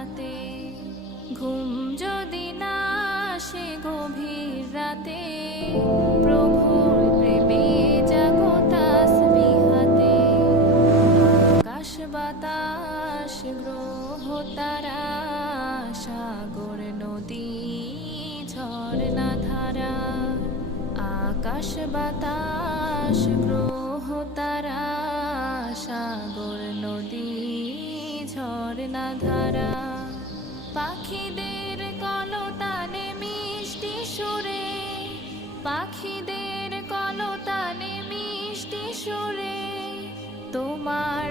হাতে। ঘুম যদি না আসে গভীর রাতে, প্রভুর প্রেমে জাগো তাসবিহাতে। আকাশ বাতাস গ্রহ তারা, সাগর নদী ঝরনা ধারা। আকাশ বাতাস গ্রহ তারা, সাগর নদী ঝরনা ধারা। পাখিদের কলতানে মিষ্টি সুরে, পাখিদের কলতানে মিষ্টি সুরে, তোমার